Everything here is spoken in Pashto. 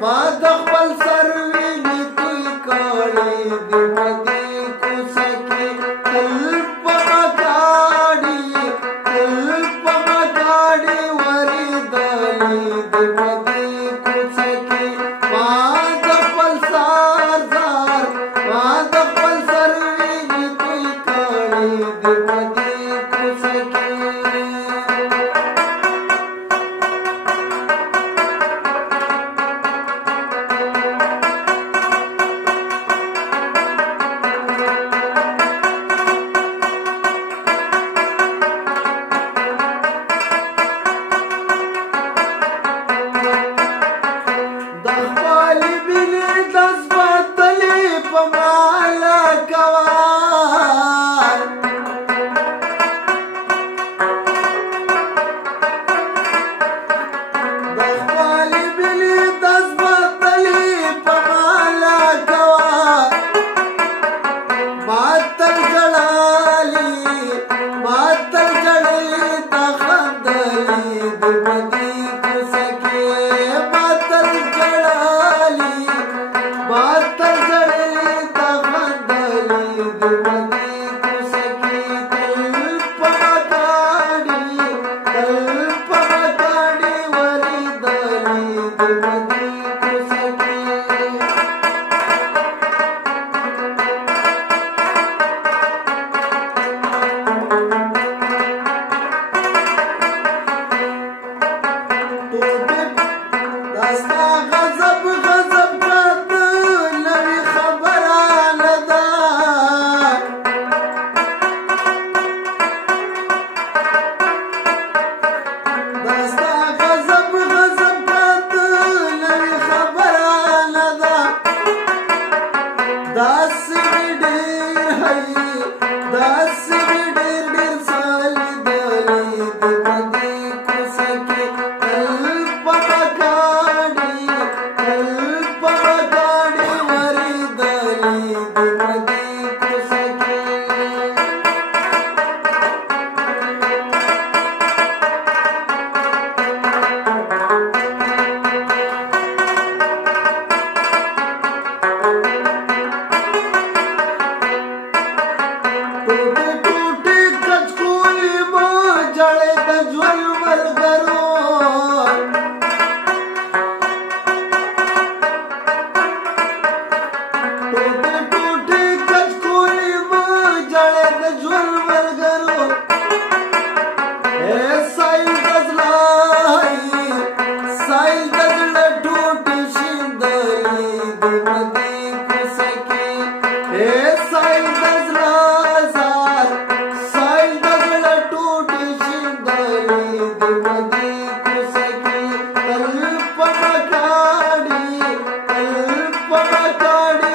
ما د خپل سر وینې توی کړې دي په دې کوڅه کې تل په ما ګاډي ورېدلې دي په دې کوڅه کې ما د خپل سر وینې توی کړې دي په دې کوڅه کې ಗಾಡಿ